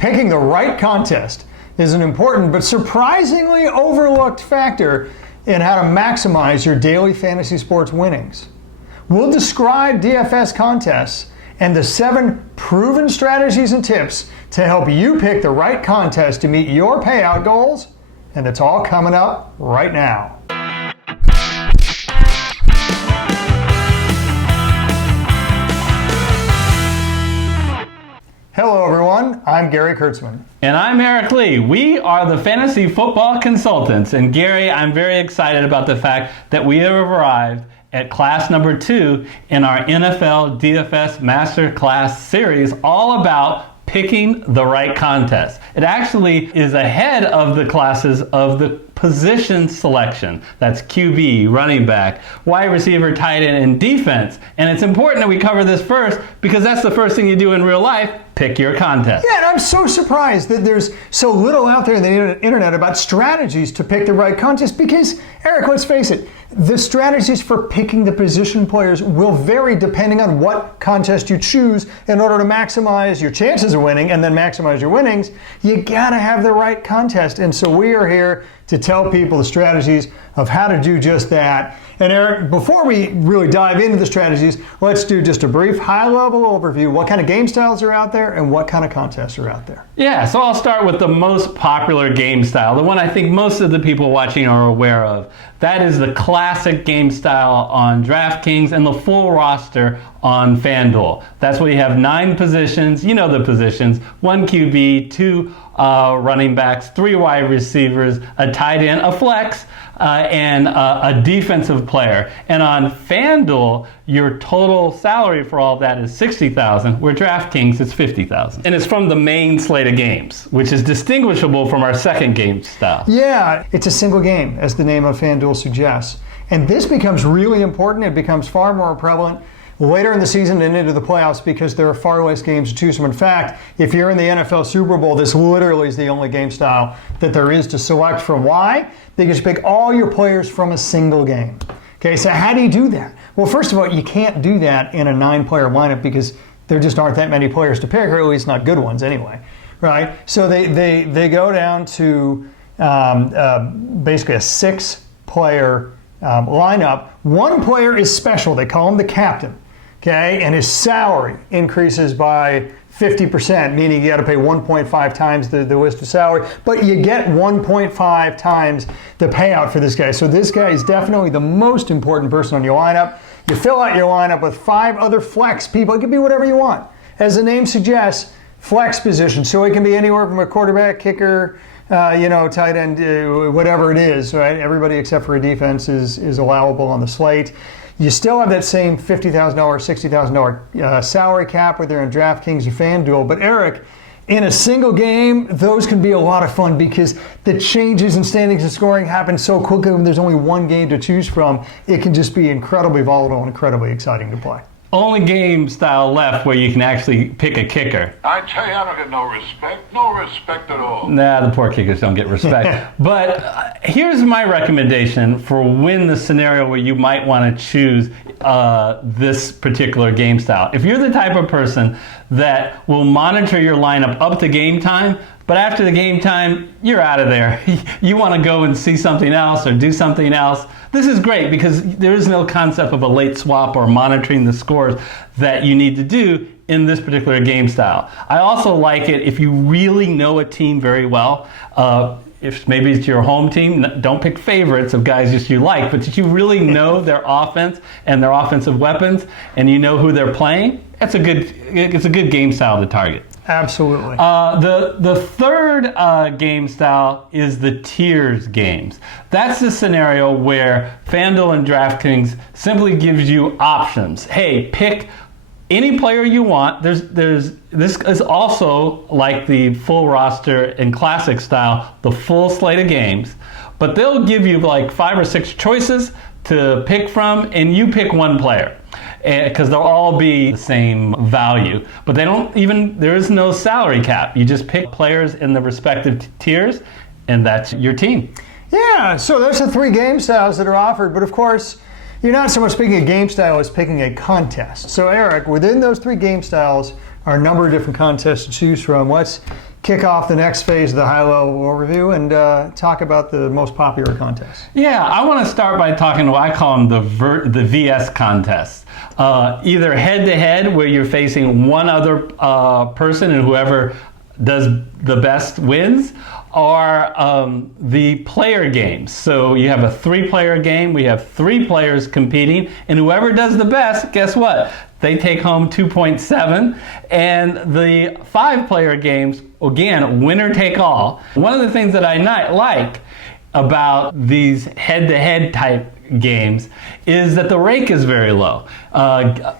Picking the right contest is an important but surprisingly overlooked factor in how to maximize your daily fantasy sports winnings. We'll describe DFS contests and the 7 proven strategies and tips to help you pick the right contest to meet your payout goals, and it's all coming up right now. Hello everyone, I'm Gary Kurtzman. And I'm Eric Lee. We are the Fantasy Football Consultants. And Gary, I'm very excited about the fact that we have arrived at class number 2 in our NFL DFS Master Class series, all about picking the right contest. It actually is ahead of the classes of the position selection. That's QB, running back, wide receiver, tight end, and defense. And it's important that we cover this first because that's the first thing you do in real life. Pick your contest. Yeah, and I'm so surprised that there's so little out there in the internet about strategies to pick the right contest because, Eric, let's face it, the strategies for picking the position players will vary depending on what contest you choose. In order to maximize your chances of winning and then maximize your winnings, you gotta have the right contest. And so we are here to tell people the strategies of how to do just that. And Eric, before we really dive into the strategies, let's do just a brief high-level overview. What kind of game styles are out there and what kind of contests are out there? Yeah, so I'll start with the most popular game style, the one I think most of the people watching are aware of. That is the classic game style on DraftKings and the full roster on FanDuel. That's where you have 9 positions, you know the positions, 1 QB, 2 running backs, 3 wide receivers, a tight end, a flex, and a defensive player. And on FanDuel, your total salary for all of that is $60,000, where DraftKings is $50,000. And it's from the main slate of games, which is distinguishable from our second game style. Yeah, it's a single game, as the name of FanDuel suggests. And this becomes really important. It becomes far more prevalent later in the season and into the playoffs because there are far less games to choose from. In fact, if you're in the NFL Super Bowl, this literally is the only game style that there is to select from. Why? Because you pick all your players from a single game. Okay, so how do you do that? Well, first of all, you can't do that in a 9-player lineup because there just aren't that many players to pick, or at least not good ones anyway, right? So they go down to basically a 6-player lineup. 1 player is special. They call him the captain. Okay, and his salary increases by 50%, meaning you got to pay 1.5 times the listed salary, but you get 1.5 times the payout for this guy. So this guy is definitely the most important person on your lineup. You fill out your lineup with 5 other flex people. It can be whatever you want. As the name suggests, flex position. So it can be anywhere from a quarterback, kicker, tight end, whatever it is, right? Everybody except for a defense is allowable on the slate. You still have that same $50,000, $60,000 salary cap, whether you're on DraftKings or FanDuel. But Eric, in a single game, those can be a lot of fun because the changes in standings and scoring happen so quickly when there's only 1 game to choose from. It can just be incredibly volatile and incredibly exciting to play. Only game style left where you can actually pick a kicker. I tell you, I don't get no respect at all. Nah, the poor kickers don't get respect. But here's my recommendation for when the scenario where you might want to choose this particular game style. If you're the type of person that will monitor your lineup up to game time, but after the game time, you're out of there. You want to go and see something else or do something else. This is great because there is no concept of a late swap or monitoring the scores that you need to do in this particular game style. I also like it if you really know a team very well. If maybe it's your home team, don't pick favorites of guys just you like, but if you really know their offense and their offensive weapons and you know who they're playing, it's a good game style to target. Absolutely. The third game style is the tiers games. That's the scenario where FanDuel and DraftKings simply gives you options. Hey, pick any player you want. This is also like the full roster and classic style, the full slate of games. But they'll give you like 5 or 6 choices to pick from, and you pick 1 player. Because they'll all be the same value. But there is no salary cap. You just pick players in the respective tiers, and that's your team. Yeah, so there's the 3 game styles that are offered, but of course, you're not so much picking a game style as picking a contest. So Eric, within those 3 game styles are a number of different contests to choose from. Let's kick off the next phase of the high-level overview and talk about the most popular contests. Yeah, I want to start by talking to what I call them the VS contests. Either head-to-head, where you're facing one other person and whoever does the best wins, or the player games. So you have a 3-player game, we have 3 players competing, and whoever does the best, guess what? They take home 2.7. And the 5-player games, again, winner take all. One of the things that I like about these head-to-head type games is that the rake is very low.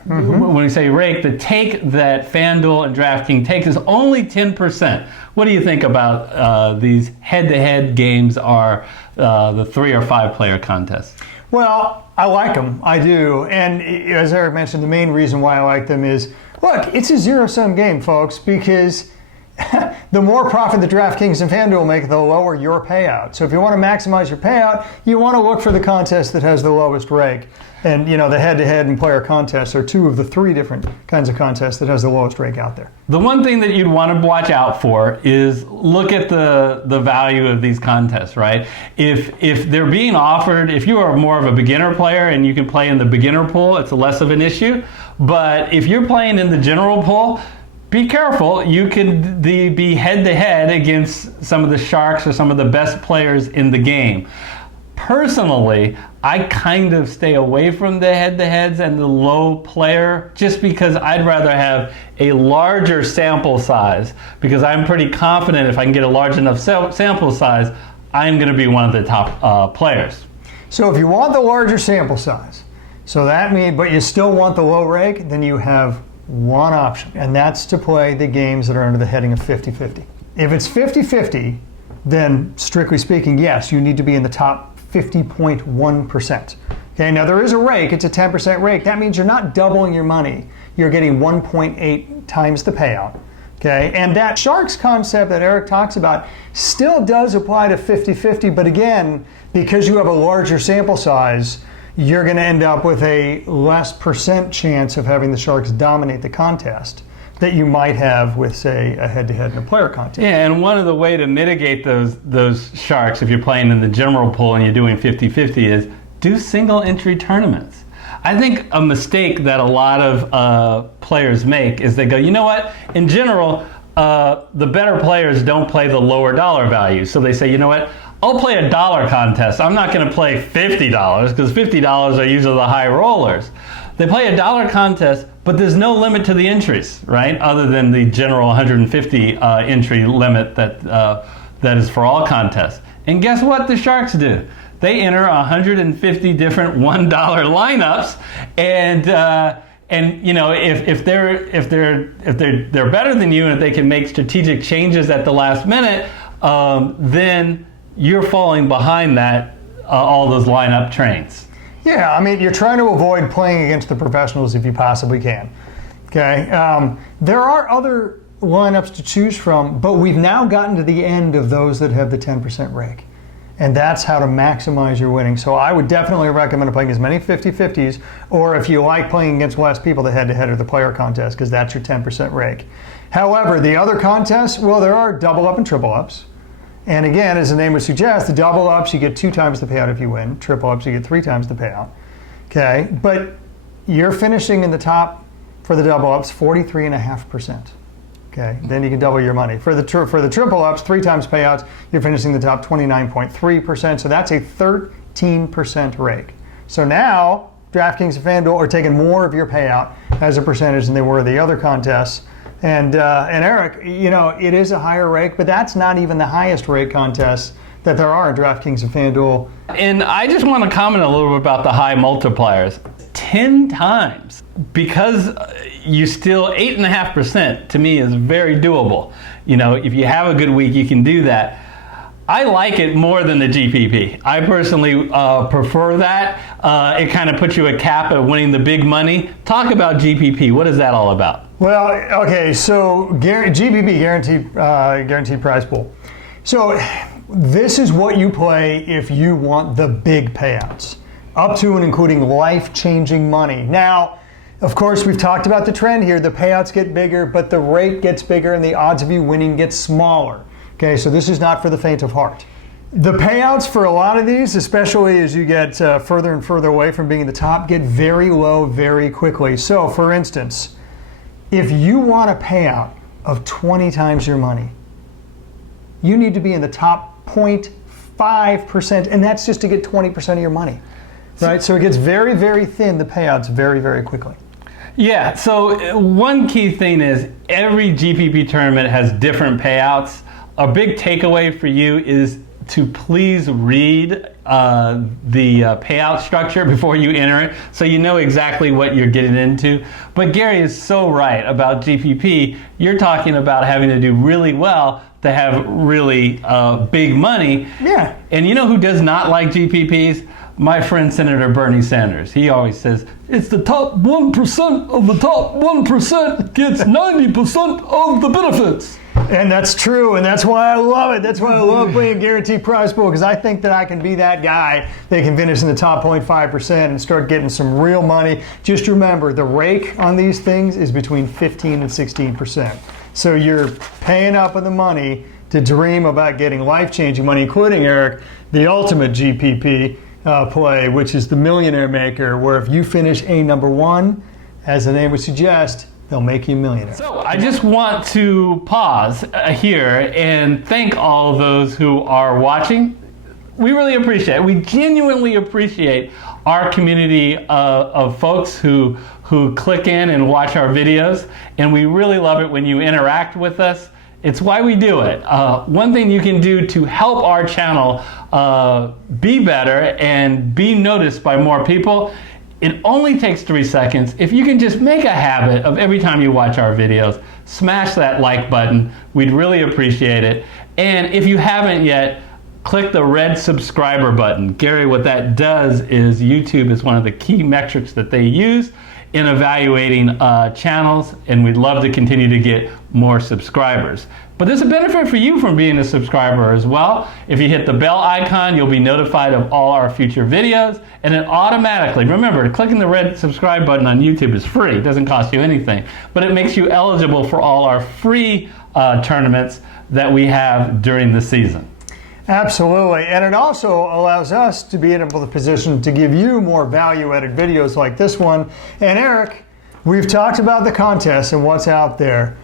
When we say rake, the take that FanDuel and DraftKings takes is only 10%. What do you think about these head-to-head games are the 3 or 5 player contests? Well, I like them. I do. And as Eric mentioned, the main reason why I like them is, look, it's a zero-sum game, folks, because the more profit the DraftKings and FanDuel make, the lower your payout. So if you want to maximize your payout, you want to look for the contest that has the lowest rake. And, the head-to-head and player contests are 2 of the 3 different kinds of contests that has the lowest rake out there. The one thing that you'd want to watch out for is look at the value of these contests, right? If they're being offered, if you are more of a beginner player and you can play in the beginner pool, it's less of an issue. But if you're playing in the general pool, be careful. You could be head-to-head against some of the sharks or some of the best players in the game. Personally, I kind of stay away from the head-to-heads and the low player just because I'd rather have a larger sample size, because I'm pretty confident if I can get a large enough sample size, I'm going to be one of the top players. So if you want the larger sample size, but you still want the low rake, then you have one option, and that's to play the games that are under the heading of 50-50. If it's 50-50, then strictly speaking, yes, you need to be in the top 50.1%. Okay, now there is a rake, it's a 10% rake. That means you're not doubling your money. You're getting 1.8 times the payout. Okay, and that sharks concept that Eric talks about still does apply to 50-50, but again, because you have a larger sample size, you're going to end up with a less percent chance of having the sharks dominate the contest that you might have with, say, a head-to-head in a player contest. Yeah, and one of the way to mitigate those sharks, if you're playing in the general pool and you're doing 50-50, is do single entry tournaments. I think a mistake that a lot of players make is they go, you know what, in general, the better players don't play the lower dollar value. So they say, you know what, I'll play a dollar contest. I'm not going to play $50 because $50 are usually the high rollers. They play a dollar contest, but there's no limit to the entries, right? Other than the general 150 entry limit that is for all contests. And guess what the sharks do? They enter 150 different $1 lineups, and if they're better than you and if they can make strategic changes at the last minute, then you're falling behind that all those lineup trains. Yeah, I mean, you're trying to avoid playing against the professionals if you possibly can. Okay, there are other lineups to choose from, but we've now gotten to the end of those that have the 10% rake. And that's how to maximize your winning. So I would definitely recommend playing as many 50-50s, or if you like playing against less people, the head-to-head or the player contest, because that's your 10% rake. However, the other contests, well, there are double up and triple ups. And again, as the name would suggest, the double ups, you get 2 times the payout if you win. Triple ups, you get 3 times the payout. Okay, but you're finishing in the top for the double ups 43.5%. Okay, then you can double your money. For the triple ups, 3 times payouts, you're finishing the top 29.3%. So that's a 13% rake. So now DraftKings and FanDuel are taking more of your payout as a percentage than they were the other contests. And Eric, it is a higher rake, but that's not even the highest rake contests that there are in DraftKings and FanDuel. And I just want to comment a little bit about the high multipliers. 10 times, because you still 8.5% to me is very doable. If you have a good week, you can do that. I like it more than the GPP. I personally prefer that. It kind of puts you a cap at winning the big money. Talk about GPP. What is that all about? Well, okay, so GPP, guaranteed prize pool. So this is what you play if you want the big payouts, up to and including life-changing money. Now, Of course, we've talked about the trend here. The payouts get bigger, but the rate gets bigger and the odds of you winning get smaller. Okay, so this is not for the faint of heart. The payouts for a lot of these, especially as you get further and further away from being the top, get very low very quickly. So, for instance, if you want a payout of 20 times your money, you need to be in the top 0.5%, and that's just to get 20% of your money. Right? So it gets very, very thin, the payouts, very, very quickly. Yeah, so one key thing is every GPP tournament has different payouts. A big takeaway for you is to please read the payout structure before you enter it so you know exactly what you're getting into. But Gary is so right about GPP. You're talking about having to do really well to have really big money. Yeah. And you know who does not like GPPs? My friend Senator Bernie Sanders. He always says, it's the top 1% of the top 1% gets 90% of the benefits. And that's true, and that's why I love it. That's why I love playing Guaranteed Prize Pool, because I think that I can be that guy that can finish in the top 0.5% and start getting some real money. Just remember, the rake on these things is between 15 and 16%. So you're paying up with the money to dream about getting life-changing money, including, Eric, the ultimate GPP play, which is the Millionaire Maker, where if you finish a number one, as the name would suggest, they'll make you a millionaire. So I just want to pause here and thank all of those who are watching. We really appreciate it. We genuinely appreciate our community of folks who click in and watch our videos, and we really love it when you interact with us. It's why we do it. One thing you can do to help our channel be better and be noticed by more people, it only takes 3 seconds. If you can just make a habit of every time you watch our videos, smash that like button. We'd really appreciate it. And if you haven't yet, click the red subscriber button. Gary, what that does is YouTube is one of the key metrics that they use in evaluating channels, and we'd love to continue to get more subscribers. But there's a benefit for you from being a subscriber as well. If you hit the bell icon, you'll be notified of all our future videos, and it automatically, remember, clicking the red subscribe button on YouTube is free. It doesn't cost you anything, but it makes you eligible for all our free tournaments that we have during the season. Absolutely, and it also allows us to be in a position to give you more value-added videos like this one. And Eric, we've talked about the contest and what's out there,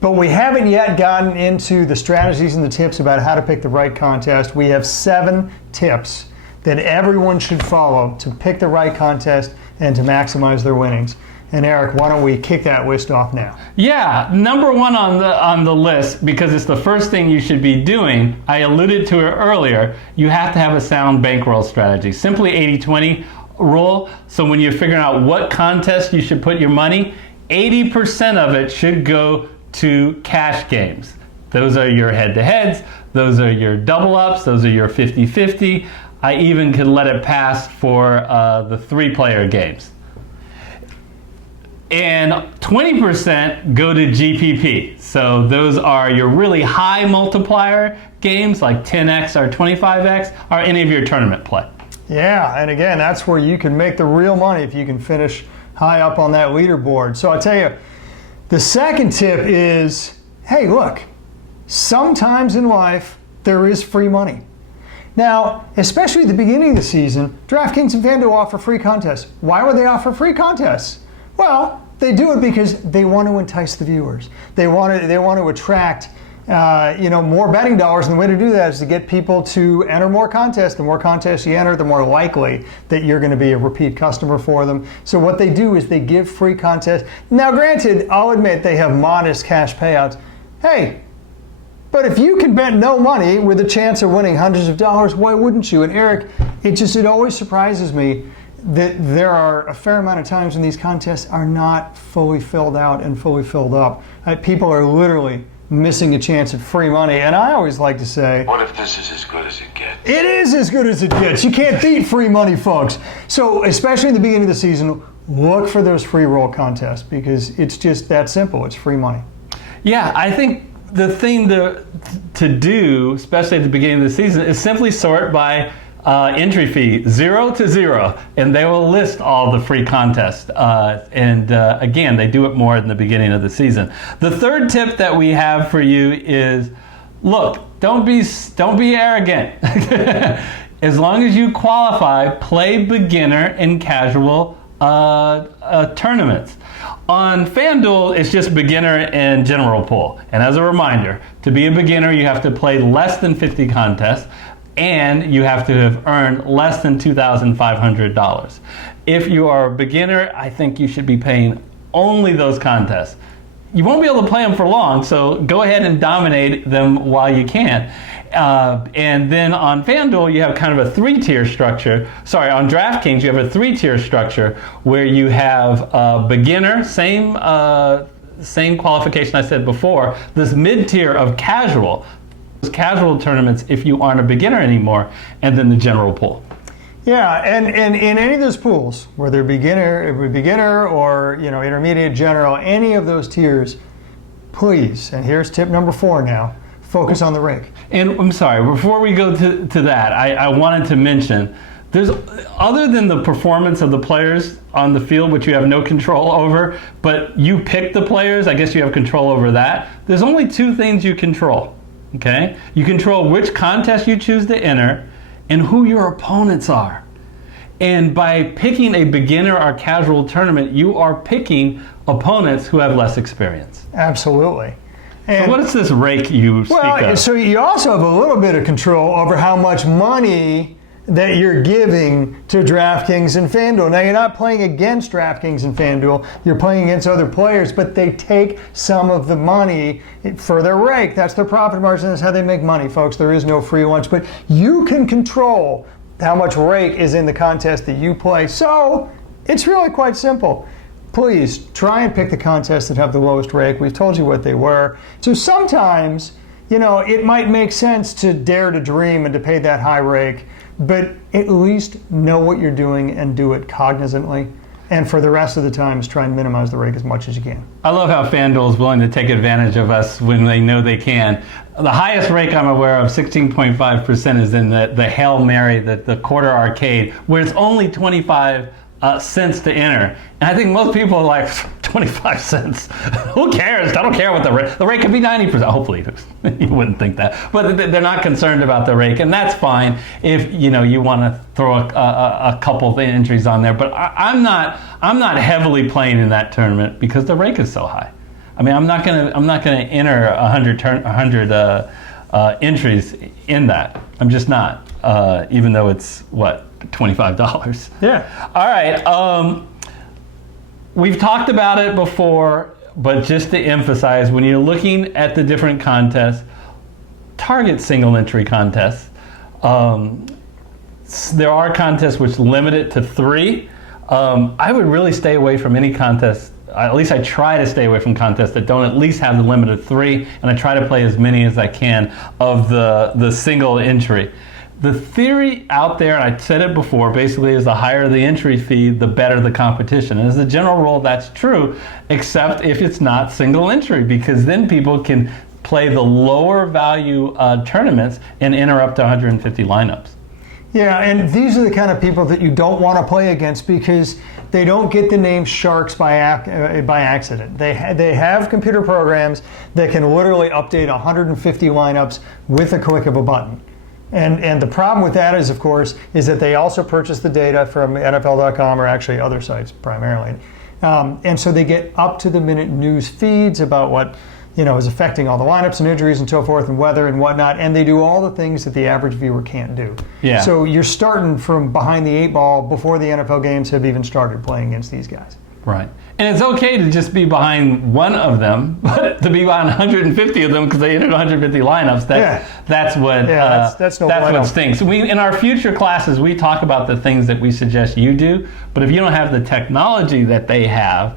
but we haven't yet gotten into the strategies and the tips about how to pick the right contest. We have 7 tips that everyone should follow to pick the right contest and to maximize their winnings. And Eric, why don't we kick that list off now? Yeah, number one on the list, because it's the first thing you should be doing, I alluded to it earlier, you have to have a sound bankroll strategy. Simply 80-20 rule. So when you're figuring out what contest you should put your money, 80% of it should go to cash games. Those are your head-to-heads, those are your double-ups, those are your 50-50. I even could let it pass for the 3-player games. And 20% go to GPP. So those are your really high multiplier games like 10x or 25x or any of your tournament play. Yeah, and again, that's where you can make the real money if you can finish high up on that leaderboard. So I tell you, the second tip is, hey, look, sometimes in life there is free money. Now, especially at the beginning of the season, DraftKings and FanDuel offer free contests. Why would they offer free contests? Well, they do it because they want to entice the viewers. They want to attract more betting dollars, and the way to do that is to get people to enter more contests. The more contests you enter, the more likely that you're going to be a repeat customer for them. So what they do is they give free contests. Now, granted, I'll admit they have modest cash payouts. Hey, but if you can bet no money with a chance of winning hundreds of dollars, why wouldn't you? And Eric, it always surprises me that there are a fair amount of times when these contests are not fully filled out and fully filled up. People are literally missing a chance at free money. And I always like to say, What if this is as good as it gets? it is as good as it gets. You can't beat free money, folks. So especially in the beginning of the season, look for those free roll contests because it's just that simple. It's free money. Yeah, I think the thing to do, especially at the beginning of the season, is simply sort by entry fee, 0 to 0, and they will list all the free contests. Again, they do it more in the beginning of the season. The third tip that we have for you is, look, don't be arrogant. As long as you qualify, play beginner and casual tournaments. On FanDuel, it's just beginner and general pool. And as a reminder, to be a beginner, you have to play less than 50 contests, and you have to have earned less than $2,500. If you are a beginner, I think you should be paying only those contests. You won't be able to play them for long, so go ahead and dominate them while you can. And then on FanDuel, you have kind of a three-tier structure. Sorry, on DraftKings, you have a three-tier structure where you have beginner, same qualification I said before, this mid-tier of casual tournaments if you aren't a beginner anymore, and then the general pool. Yeah, and in any of those pools, whether beginner or intermediate, general, any of those tiers, please, and here's tip number 4 now, focus on the rake. And I'm sorry, before we go to that, I wanted to mention, there's, other than the performance of the players on the field, which you have no control over, but you pick the players, I guess you have control over that. There's only 2 things you control, okay? You control which contest you choose to enter and who your opponents are. And by picking a beginner or casual tournament, you are picking opponents who have less experience. Absolutely. And so what is this rake you speak of? So you also have a little bit of control over how much money that you're giving to DraftKings and FanDuel. Now, you're not playing against DraftKings and FanDuel. You're playing against other players, but they take some of the money for their rake. That's their profit margin. That's how they make money, folks. There is no free lunch. But you can control how much rake is in the contest that you play. So it's really quite simple. Please try and pick the contests that have the lowest rake. We've told you what they were. So sometimes, it might make sense to dare to dream and to pay that high rake, but at least know what you're doing and do it cognizantly. And for the rest of the times, try and minimize the rake as much as you can. I love how FanDuel is willing to take advantage of us when they know they can. The highest rake I'm aware of, 16.5%, is in the Hail Mary, the quarter arcade, where it's only 25 cents to enter. And I think most people are like, 25 cents. Who cares? I don't care what the rake could be 90%. Hopefully, you wouldn't think that. But they're not concerned about the rake, and that's fine if you want to throw a couple of entries on there. But I'm not heavily playing in that tournament because the rake is so high. I mean, I'm not gonna enter 100 entries in that. I'm just not. Even though it's $25. Yeah. All right. We've talked about it before, but just to emphasize, when you're looking at the different contests, target single entry contests. There are contests which limit it to 3. I would really stay away from any contest. At least I try to stay away from contests that don't at least have the limit of 3, and I try to play as many as I can of the single entry. The theory out there, and I said it before, basically is the higher the entry fee, the better the competition. And as a general rule, that's true, except if it's not single entry, because then people can play the lower value tournaments and enter up to 150 lineups. Yeah, and these are the kind of people that you don't want to play against because they don't get the name sharks by accident. They have computer programs that can literally update 150 lineups with a click of a button. And the problem with that is, of course, is that they also purchase the data from NFL.com or actually other sites primarily. And so they get up-to-the-minute news feeds about what is affecting all the lineups and injuries and so forth and weather and whatnot, and they do all the things that the average viewer can't do. Yeah. So you're starting from behind the 8 ball before the NFL games have even started playing against these guys. Right. And it's okay to just be behind one of them, but to be behind 150 of them because they entered 150 lineups, that's what stinks. In our future classes, we talk about the things that we suggest you do, but if you don't have the technology that they have,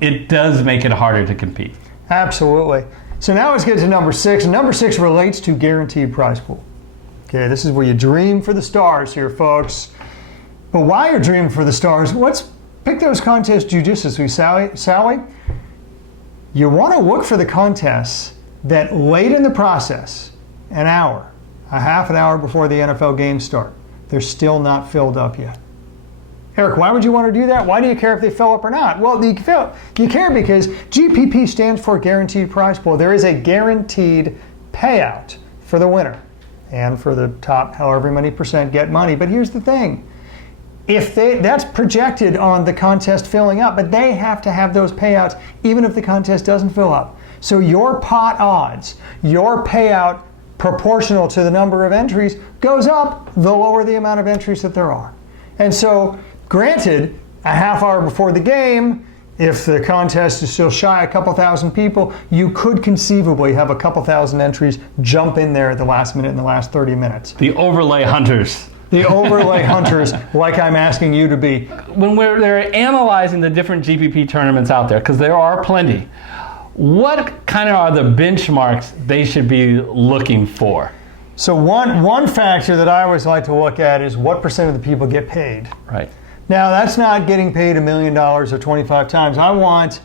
it does make it harder to compete. Absolutely. So now let's get to number 6. And number 6 relates to guaranteed prize pool. Okay, this is where you dream for the stars here, folks. But while you're dreaming for the stars, let's pick those contests judiciously, Sally. You want to look for the contests that late in the process, a half an hour before the NFL games start, they're still not filled up yet. Eric, why would you want to do that? Why do you care if they fill up or not? Well, you care because GPP stands for Guaranteed Prize Pool. There is a guaranteed payout for the winner and for the top however many percent get money. But here's the thing. That's projected on the contest filling up, but they have to have those payouts even if the contest doesn't fill up. So your pot odds, your payout proportional to the number of entries goes up the lower the amount of entries that there are. And so, granted, a half hour before the game, if the contest is still shy a couple thousand people, you could conceivably have a couple thousand entries jump in there at the last minute in the last 30 minutes. The overlay hunters. The overlay hunters, like I'm asking you to be. When they're analyzing the different GPP tournaments out there, because there are plenty, what kind of are the benchmarks they should be looking for? So one factor that I always like to look at is what percent of the people get paid. Right. Now, that's not getting paid $1 million or 25 times. I want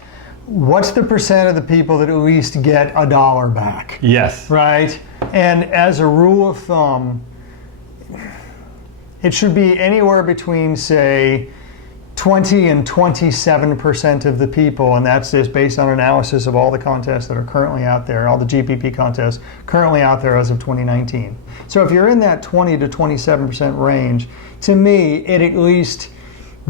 what's the percent of the people that at least get $1 back. Yes. Right? And as a rule of thumb, it should be anywhere between, say, 20 and 27% of the people, and that's just based on analysis of all the contests that are currently out there, all the GPP contests currently out there as of 2019. So if you're in that 20 to 27% range, to me, it at least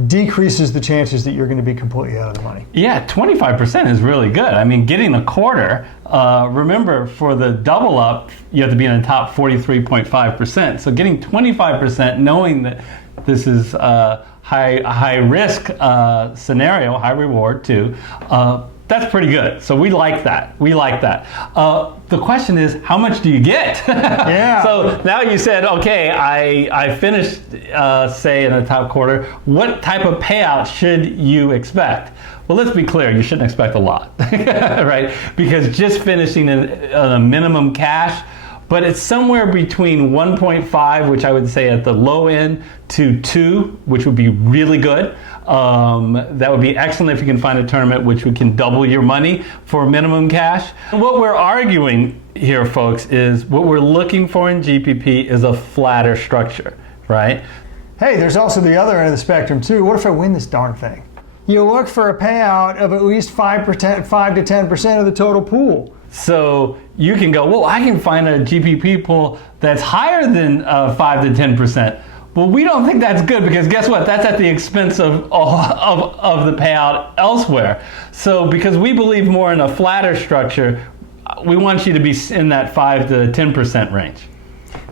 decreases the chances that you're going to be completely out of the money. Yeah, 25% is really good. I mean, getting a quarter, remember for the double up, you have to be in the top 43.5%. So getting 25%, knowing that this is a high risk scenario, high reward too, that's pretty good. So we like that. The question is, how much do you get? Yeah. So now you said, okay, I finished, say, in the top quarter. What type of payout should you expect? Well, let's be clear. You shouldn't expect a lot, right? Because just finishing in a minimum cash, but it's somewhere between 1.5, which I would say at the low end, to 2, which would be really good. That would be excellent if you can find a tournament which we can double your money for minimum cash. What we're arguing here, folks, is what we're looking for in GPP is a flatter structure, right? Hey, there's also the other end of the spectrum too. What if I win this darn thing? You look for a payout of at least 5 to 10% of the total pool. So you can go, well, I can find a GPP pool that's higher than 5 to 10%. Well, we don't think that's good because guess what? That's at the expense of the payout elsewhere. So because we believe more in a flatter structure, we want you to be in that 5 to 10% range.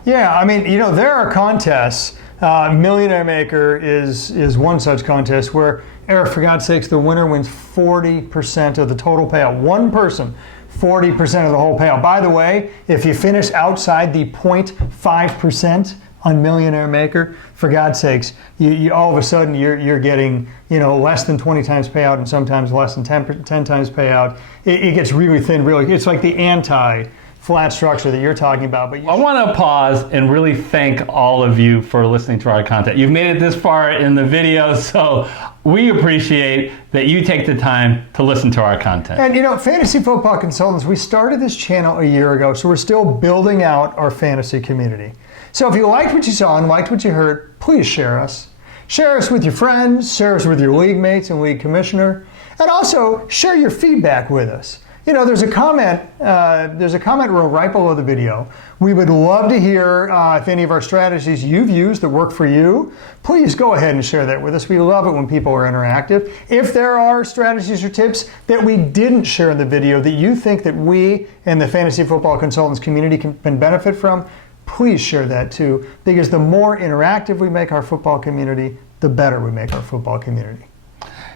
Yeah, I mean, there are contests. Millionaire Maker is one such contest where, Eric, for God's sakes, the winner wins 40% of the total payout. One person, 40% of the whole payout. By the way, if you finish outside the 0.5% on Millionaire Maker, for God's sakes, you all of a sudden you're getting less than 20 times payout and sometimes less than 10 times payout. It gets really thin. Really, it's like the anti-flat structure that you're talking about. But I want to pause and really thank all of you for listening to our content. You've made it this far in the video, so we appreciate that you take the time to listen to our content. And Fantasy Football Consultants, we started this channel a year ago, so we're still building out our fantasy community. So if you liked what you saw and liked what you heard, please share us. Share us with your friends, share us with your league mates and league commissioner, and also share your feedback with us. There's a comment right below the video. We would love to hear if any of our strategies you've used that work for you. Please go ahead and share that with us. We love it when people are interactive. If there are strategies or tips that we didn't share in the video that you think that we and the Fantasy Football Consultants community can benefit from, please share that too, because the more interactive we make our football community, the better we make our football community.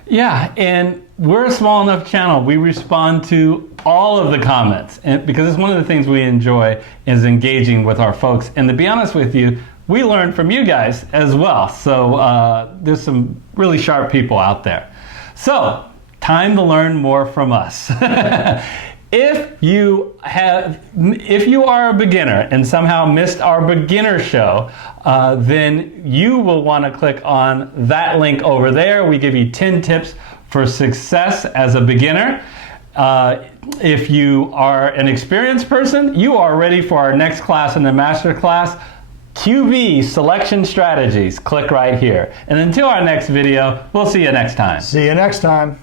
Yeah, and we're a small enough channel. We respond to all of the comments, and because it's one of the things we enjoy is engaging with our folks. And to be honest with you, we learn from you guys as well. So there's some really sharp people out there. So time to learn more from us. If you are a beginner and somehow missed our beginner show, then you will want to click on that link over there. We give you 10 tips for success as a beginner. If you are an experienced person, you are ready for our next class in the master class. QB selection strategies. Click right here. And until our next video, we'll see you next time. See you next time.